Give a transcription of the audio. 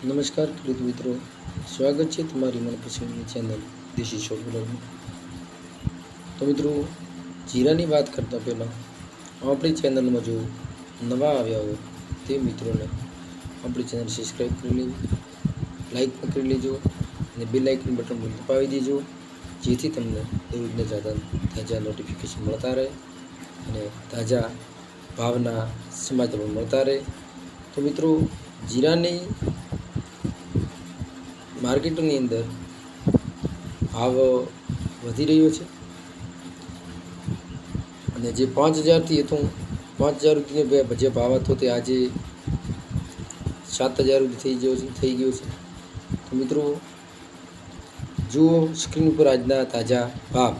નમસ્કાર ખેડૂત મિત્રો, સ્વાગત છે તમારી મનપસંદની ચેનલ દેશી શોપ બ્લોગમાં. તો મિત્રો, જીરાની વાત કરતાં પહેલાં આપણી ચેનલમાં જો નવા આવ્યા હોય તે મિત્રોને આપણી ચેનલ સબસ્ક્રાઈબ કરી લેજો, લાઈક પણ કરી લેજો અને બેલ આઇકન બટન પર દબાવી દેજો, જેથી તમને દરરોજના તાજા નોટિફિકેશન મળતા રહે અને તાજા ભાવના સમાચાર મળતા રહે. તો મિત્રો, જીરાની માર્કેટની અંદર ભાવ વધી રહ્યો છે અને જે 5,000થી હતો 5,000 રૂપિયાનો જે ભાવ હતો તે આજે 7,000 રૂપિયા થઈ ગયો છે. તો મિત્રો, જુઓ સ્ક્રીન ઉપર આજના તાજા ભાવ.